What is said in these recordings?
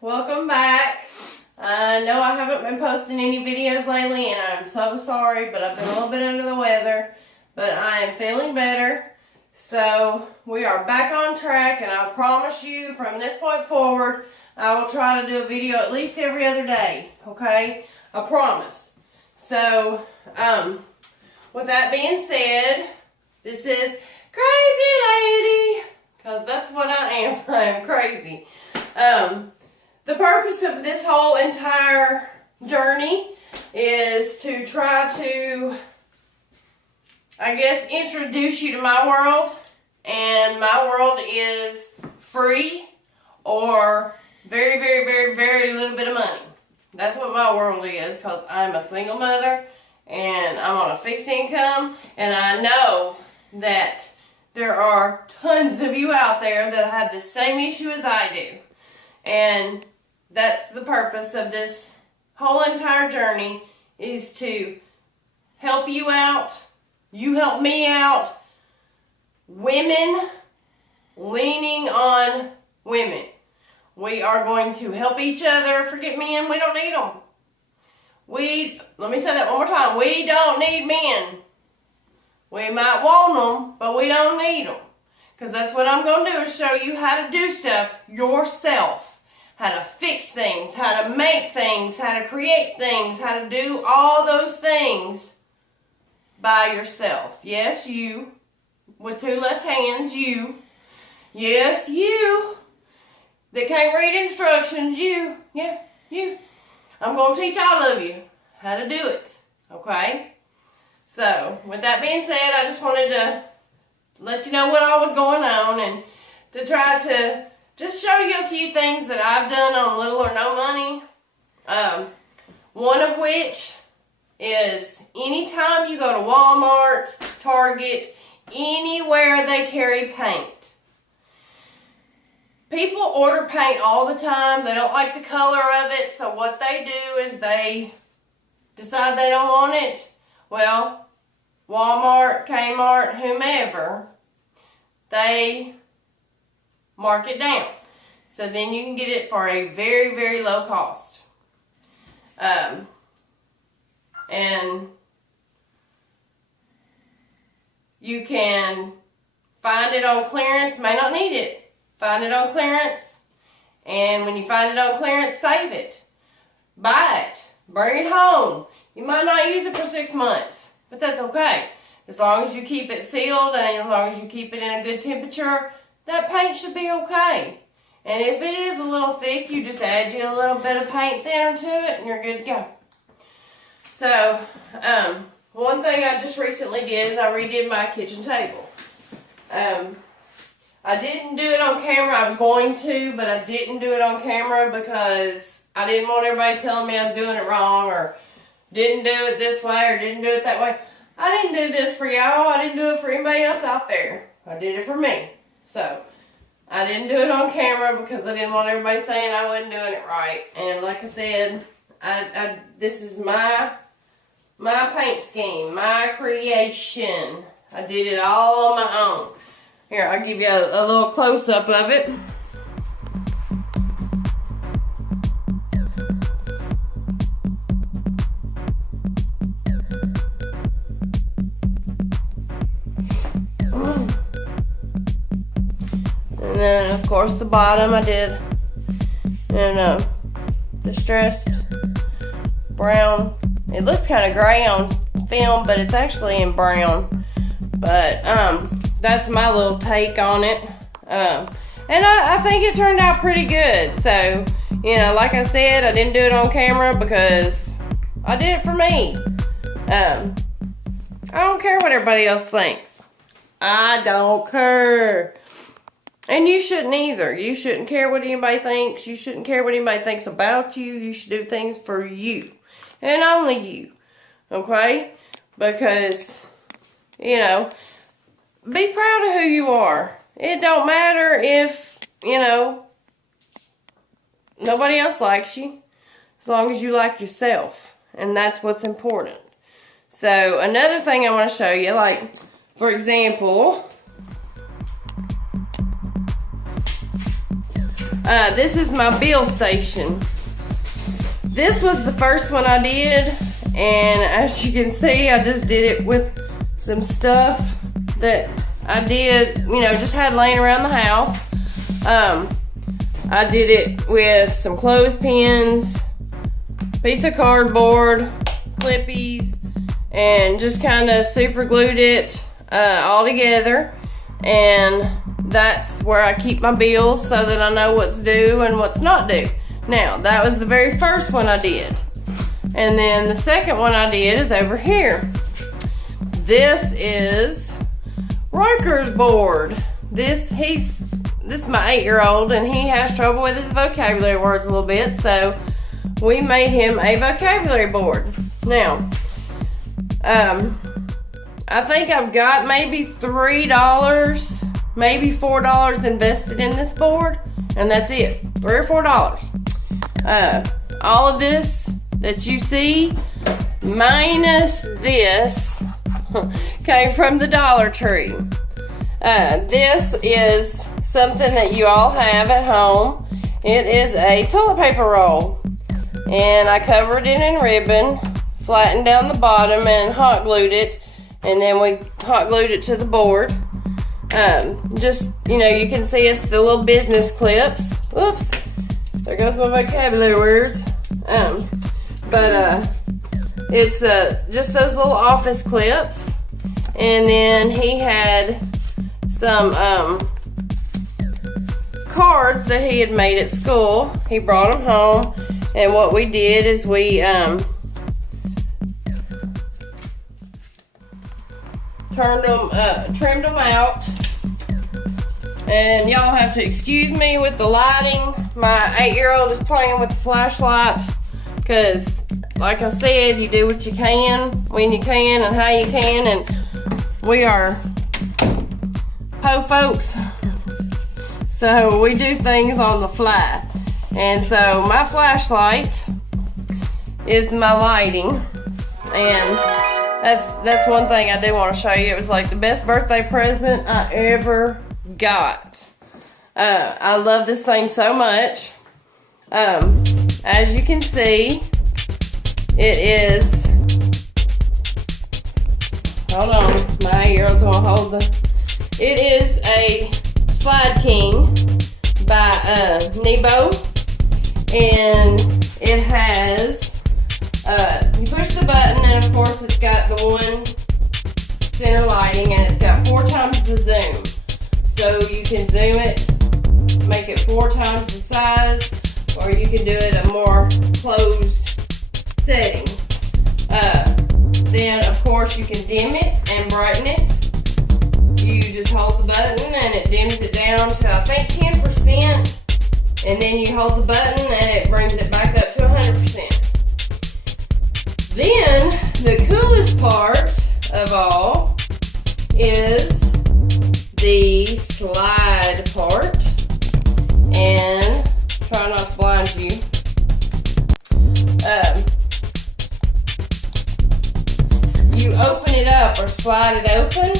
welcome back. I know I haven't been posting any videos lately and I'm so sorry, but I've been a little bit under the weather, but I am feeling better. So we are back on track, and I promise you from this point forward, I will try to do a video at least every other day, okay? I promise. So, with that being said, this is Crazy Lady, because that's what I am. I am crazy. The purpose of this whole entire journey is to try to, I guess, introduce you to my world. And my world is free or very, very, very, very little bit of money. That's what my world is, because I'm a single mother and I'm on a fixed income, and I know that there are tons of you out there that have the same issue as I do. And that's the purpose of this whole entire journey, is to help you out, you help me out, women leaning on women. We are going to help each other. Forget men, we don't need them. Let me say that one more time. We don't need men. We might want them, but we don't need them. Because that's what I'm going to do, is show you how to do stuff yourself. How to fix things, how to make things, how to create things, how to do all those things by yourself. Yes, you. With two left hands, you. Yes, you. That can't read instructions, you. Yeah, you. I'm going to teach all of you how to do it. Okay? So, with that being said, I just wanted to let you know what all was going on, and to try to just show you a few things that I've done on little or no money. One of which is anytime you go to Walmart, Target, anywhere they carry paint. People order paint all the time. They don't like the color of it, so what they do is they decide they don't want it. Well, Walmart, Kmart, whomever, they mark it down. So then you can get it for a very, very low cost. And you can find it on clearance, may not need it. Find it on clearance, and when you find it on clearance, save it. Buy it. Bring it home. You might not use it for 6 months, but that's okay. As long as you keep it sealed and as long as you keep it in a good temperature, that paint should be okay. And if it is a little thick, you just add you a little bit of paint thinner to it and you're good to go. So, one thing I just recently did is I redid my kitchen table. I didn't do it on camera. I was going to, but I didn't do it on camera because I didn't want everybody telling me I was doing it wrong, or didn't do it this way, or didn't do it that way. I didn't do this for y'all. I didn't do it for anybody else out there. I did it for me. So, I didn't do it on camera because I didn't want everybody saying I wasn't doing it right. And like I said, this is my paint scheme, my creation. I did it all on my own. Here, I'll give you a little close-up of it. And then, of course, the bottom I did in distressed brown. It looks kind of gray on film, but it's actually in brown. But, that's my little take on it. And I think it turned out pretty good. So, you know, like I said, I didn't do it on camera because I did it for me. I don't care what everybody else thinks. I don't care. And you shouldn't either. You shouldn't care what anybody thinks. You shouldn't care what anybody thinks about you. You should do things for you. And only you. Okay? Because, you know, be proud of who you are. It don't matter if, you know, nobody else likes you, as long as you like yourself. And that's what's important. So, another thing I want to show you, like, for example, This is my bill station. This was the first one I did, and as you can see, I just did it with some stuff that I did, you know, just had laying around the house. I did it with some clothespins, piece of cardboard, clippies, and just kind of super glued it all together. And that's where I keep my bills so that I know what's due and what's not due. Now, that was the very first one I did. And then the second one I did is over here. This is Riker's board. This is my 8-year-old, and he has trouble with his vocabulary words a little bit, so we made him a vocabulary board. Now, I think I've got maybe $3, maybe $4 invested in this board, and that's it, $3 or $4. All of this that you see, minus this, came from the Dollar Tree. This is something that you all have at home. It is a toilet paper roll, and I covered it in ribbon, flattened down the bottom, and hot glued it, and then we hot glued it to the board. Just, you know, you can see it's the little business clips. Oops, there goes my vocabulary words. It's just those little office clips. And then he had some cards that he had made at school. He brought them home, and what we did is we trimmed them out. And y'all have to excuse me with the lighting. My 8-year-old is playing with the flashlight because, like I said, you do what you can, when you can, and how you can, and we are po folks, so we do things on the fly. And so my flashlight is my lighting, and that's one thing I do want to show you. It was like the best birthday present I ever got. I love this thing so much. As you can see, it is, hold on, my 8-year-old's gonna hold it is a Slide King by Nebo, and it has, you push the button, and of course it's got the one center lighting, and it's got 4 times the zoom. So you can zoom it, make it 4 times the size, or you can do it a more closed setting. Then of course you can dim it and brighten it. You just hold the button and it dims it down to, I think, 10%, and then you hold the button and it brings it back up to 100%. Then the coolest part of all is the slide part, and try not to blind you. You open it up or slide it open,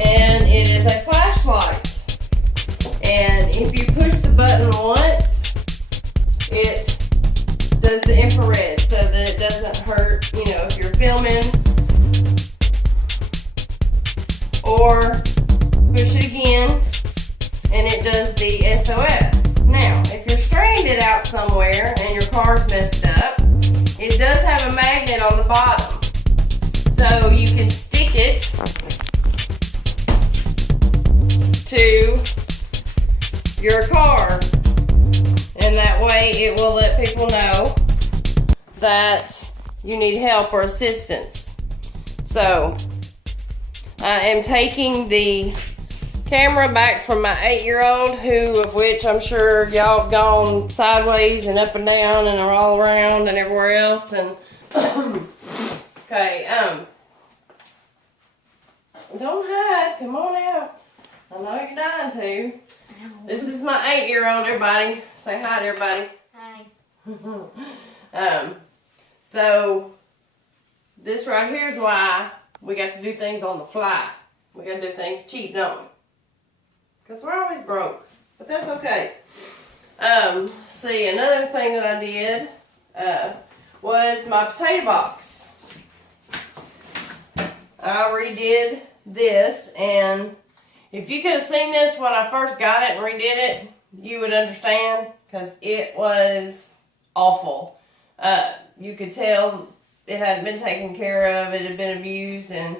and it is a flashlight. And if you push the button once, it does the infrared so that it doesn't hurt, you know, if you're filming. Or push it again, and it does the SOS. Now, if you're stranded out somewhere and your car's messed up, it does have a magnet on the bottom. So you can stick it to your car, and that way it will let people know that you need help or assistance. So I am taking the camera back from my 8-year-old, of which I'm sure y'all have gone sideways and up and down and are all around and everywhere else. And okay, don't hide, come on out. I know you're dying to. This is my 8-year-old, everybody. Say hi to everybody. Hi. So this right here is why we got to do things on the fly. We got to do things cheap, don't we? Because we're always broke. But that's okay. See, another thing that I did was my potato box. I redid this, and if you could have seen this when I first got it and redid it, you would understand, because it was awful. You could tell it hadn't been taken care of, it had been abused, and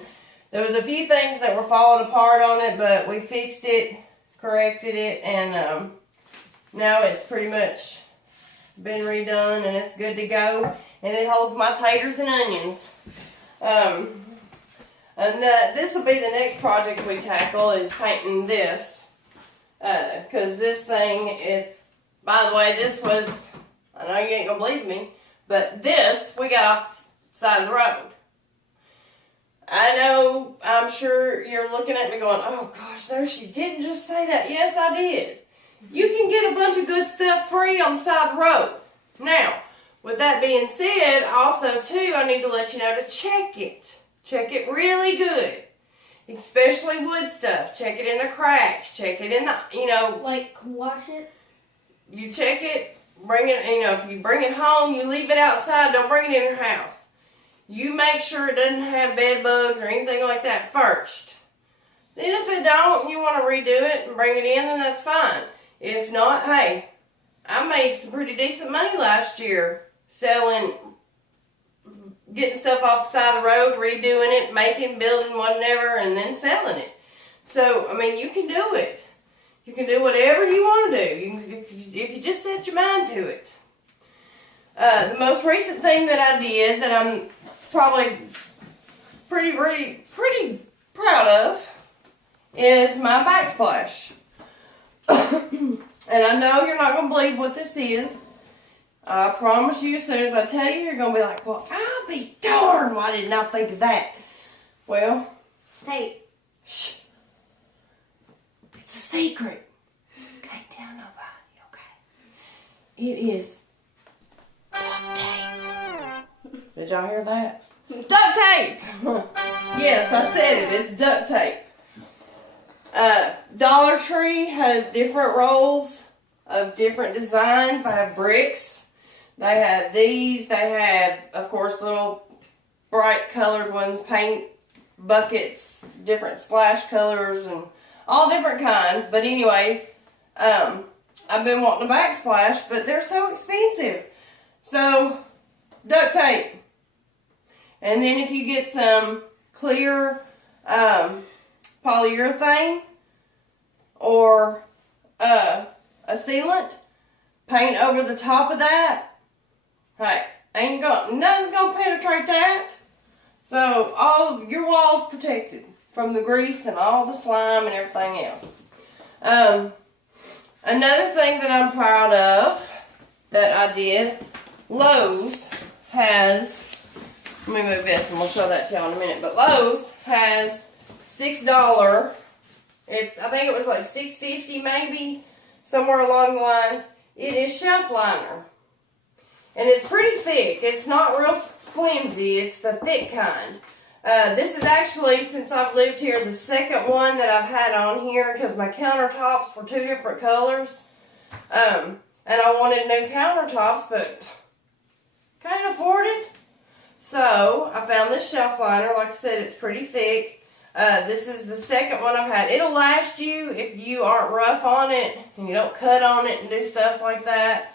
there was a few things that were falling apart on it, but we fixed it, corrected it, and now it's pretty much been redone, and it's good to go, and it holds my taters and onions. And this will be the next project we tackle, is painting this, because this thing is, by the way, this was, I know you ain't gonna believe me, but this we got off the side of the road. I know, I'm sure you're looking at me going, oh gosh, no, she didn't just say that. Yes, I did. You can get a bunch of good stuff free on the side of the road. Now, with that being said, also too, I need to let you know to check it. Check it really good. Especially wood stuff. Check it in the cracks. Check it in the, Like, wash it? You check it, bring it, if you bring it home, you leave it outside, don't bring it in your house. You make sure it doesn't have bed bugs or anything like that first. Then if it don't, and you want to redo it and bring it in, then that's fine. If not, hey, I made some pretty decent money last year selling, getting stuff off the side of the road, redoing it, making, building, whatever, and then selling it. So, I mean, you can do it. You can do whatever you want to do, if you just set your mind to it. The most recent thing that I did that I'm probably pretty proud of is my backsplash. And I know you're not going to believe what this is. I promise you, as soon as I tell you, you're going to be like, well, I'll be darned, why didn't I think of that? Well, It's tape. shh. It's a secret. Can't tell nobody, okay? It is duct tape. Did y'all hear that? Duct tape! Yes, I said it. It's duct tape. Dollar Tree has different rolls of different designs. They have bricks. They have these. They have, of course, little bright colored ones, paint buckets, different splash colors, and all different kinds. But anyways, I've been wanting a backsplash, but they're so expensive. So, duct tape. And then if you get some clear polyurethane or a sealant, paint over the top of that. Hey, nothing's gonna penetrate that. So all of your walls protected from the grease and all the slime and everything else. Another thing that I'm proud of that I did, Lowe's has, let me move this and we'll show that to y'all in a minute, but Lowe's has $6, I think it was like $6.50 maybe, somewhere along the lines. It is shelf liner. And it's pretty thick. It's not real flimsy. It's the thick kind. This is actually, since I've lived here, the second one that I've had on here because my countertops were two different colors. And I wanted new countertops, but can't afford it. So I found this shelf liner. Like I said, it's pretty thick. This is the second one I've had. It'll last you if you aren't rough on it and you don't cut on it and do stuff like that.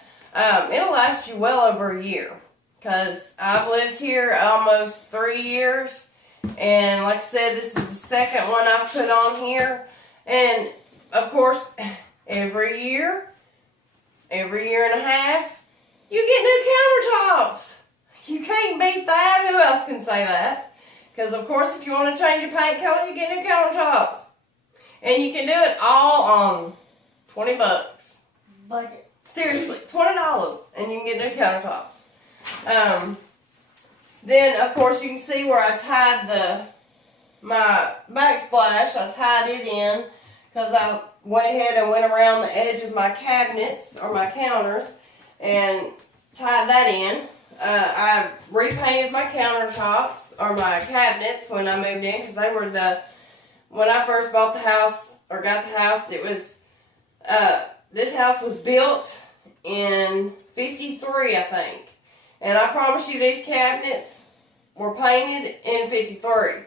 It'll last you well over a year because I've lived here almost 3 years. And like I said, this is the second one I've put on here. And of course, every year and a half, you get new countertops. You can't beat that. Who else can say that? Because, of course, if you want to change your paint color, you get new countertops. And you can do it all on $20. Budget. Seriously, $20 and you can get new countertops. Then, of course, you can see where I tied my backsplash. I tied it in because I went ahead and went around the edge of my cabinets or my counters and tied that in. I repainted my countertops or my cabinets when I moved in because they were when I first bought the house or got the house, it was, this house was built in 53, I think. And I promise you these cabinets were painted in 53.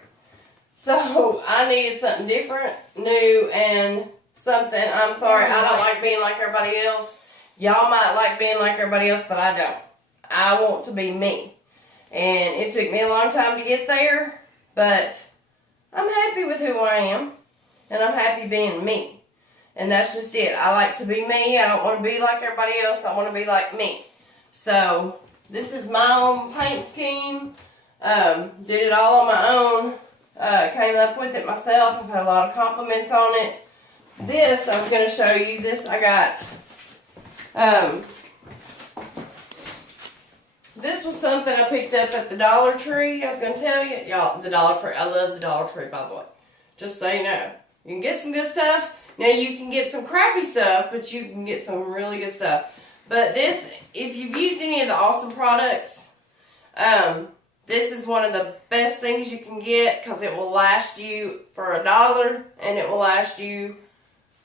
So I needed something different, new, and something. I'm sorry, I don't like being like everybody else. Y'all might like being like everybody else, but I don't. I want to be me. And it took me a long time to get there, but I'm happy with who I am. And I'm happy being me. And that's just it. I like to be me. I don't want to be like everybody else. I want to be like me. So this is my own paint scheme. Did it all on my own. Came up with it myself. I've had a lot of compliments on it. This, I was going to show you this. I got, this was something I picked up at the Dollar Tree. I was going to tell you. Y'all, the Dollar Tree. I love the Dollar Tree, by the way. Just so you know. You can get some good stuff. Now, you can get some crappy stuff, but you can get some really good stuff. But this, if you've used any of the Awesome products, this is one of the best things you can get because it will last you for $1 and it will last you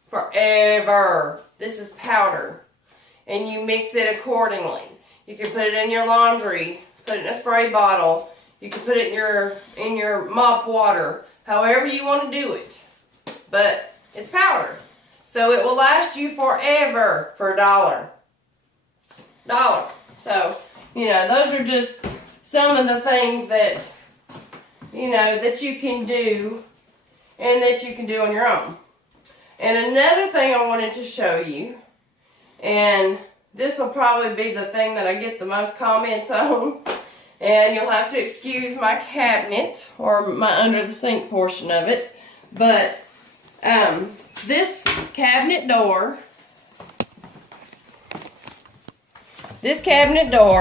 forever. This is powder and you mix it accordingly. You can put it in your laundry, put it in a spray bottle. You can put it in your mop water, however you want to do it. But it's powder. So it will last you forever for $1. So, you know, those are just some of the things that, you know, that you can do and that you can do on your own. And another thing I wanted to show you, and this will probably be the thing that I get the most comments on, and you'll have to excuse my cabinet or my under the sink portion of it, but this cabinet door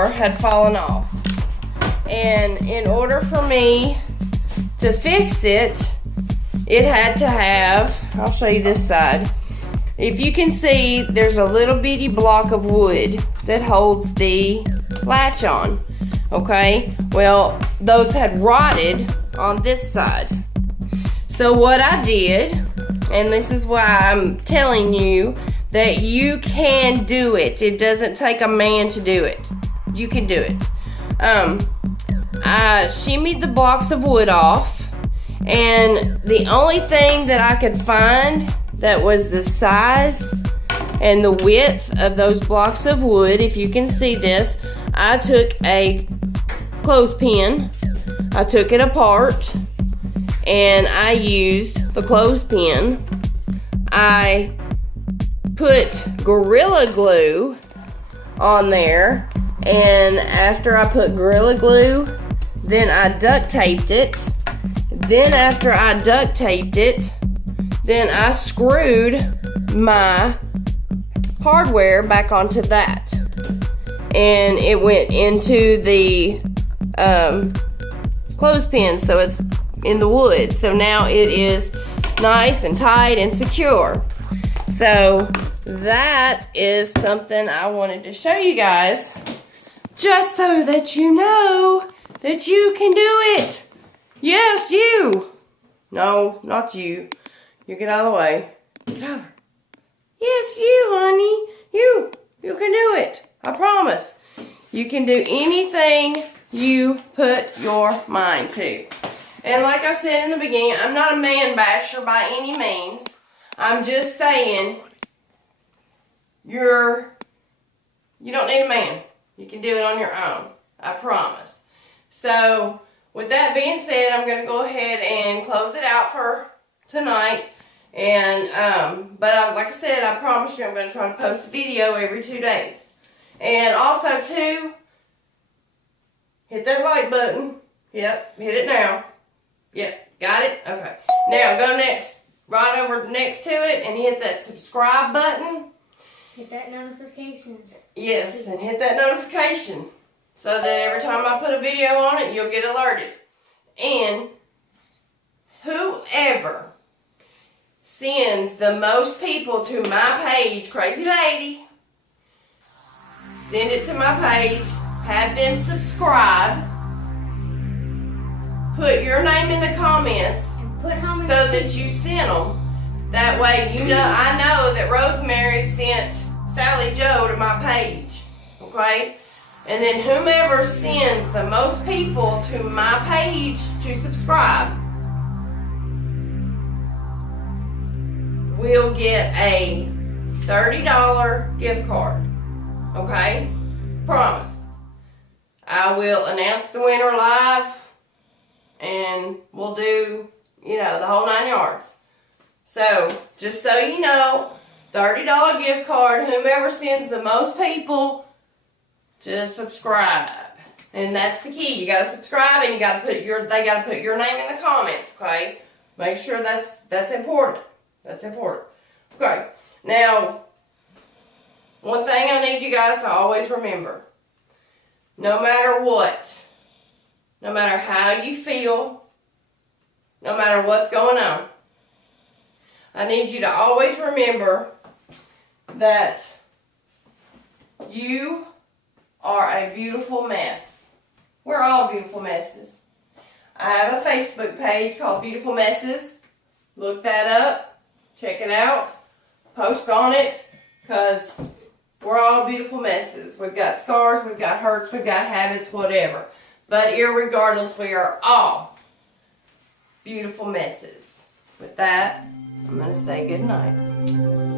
had fallen off. And in order for me to fix it, it had to have, I'll show you this side. If you can see, there's a little bitty block of wood that holds the latch on. Okay? Well, those had rotted on this side. So what I did, and this is why I'm telling you that you can do it. It doesn't take a man to do it. You can do it. I shimmied the blocks of wood off, and the only thing that I could find that was the size and the width of those blocks of wood, if you can see this, I took a clothespin, I took it apart, and I used the clothespin. I put Gorilla Glue on there, and after I put Gorilla Glue, then I duct taped it. Then after I duct taped it, then I screwed my hardware back onto that. And it went into the clothespin, so it's in the wood. So now it is nice and tight and secure. So that is something I wanted to show you guys, just so that you know that you can do it. Yes, you. No, not you. You get out of the way. Get over. Yes, you, honey. You can do it. I promise. You can do anything you put your mind to. And like I said in the beginning, I'm not a man basher by any means. I'm just saying, you don't need a man. You can do it on your own. I promise. So, with that being said, I'm going to go ahead and close it out for tonight. And, like I said, I promise you I'm going to try to post a video every 2 days. And also, too, hit that like button. Yep, hit it now. Yep, got it? Okay. Now, go right over next to it and hit that subscribe button. Hit that notification. Yes, and hit that notification so that every time I put a video on it, you'll get alerted. And whoever sends the most people to my page, Crazy Lady, send it to my page, have them subscribe, put your name in the comments Put how many so that you sent them. That way, I know that Rosemary sent Sally Joe to my page, okay? And then whomever sends the most people to my page to subscribe will get a $30 gift card, okay? Promise. I will announce the winner live, and we'll do, the whole 9 yards. So, just so you know, $30 gift card, whomever sends the most people to subscribe. And that's the key. You gotta subscribe, and they gotta put your name in the comments, okay? Make sure that's important. That's important. Okay. Now, one thing I need you guys to always remember. No matter what, no matter how you feel, no matter what's going on, I need you to always remember that you are a beautiful mess. We're all beautiful messes. I have a Facebook page called Beautiful Messes. Look that up. Check it out. Post on it, because we're all beautiful messes. We've got scars, we've got hurts, we've got habits, whatever. But irregardless, we are all beautiful messes. With that, I'm going to say good night.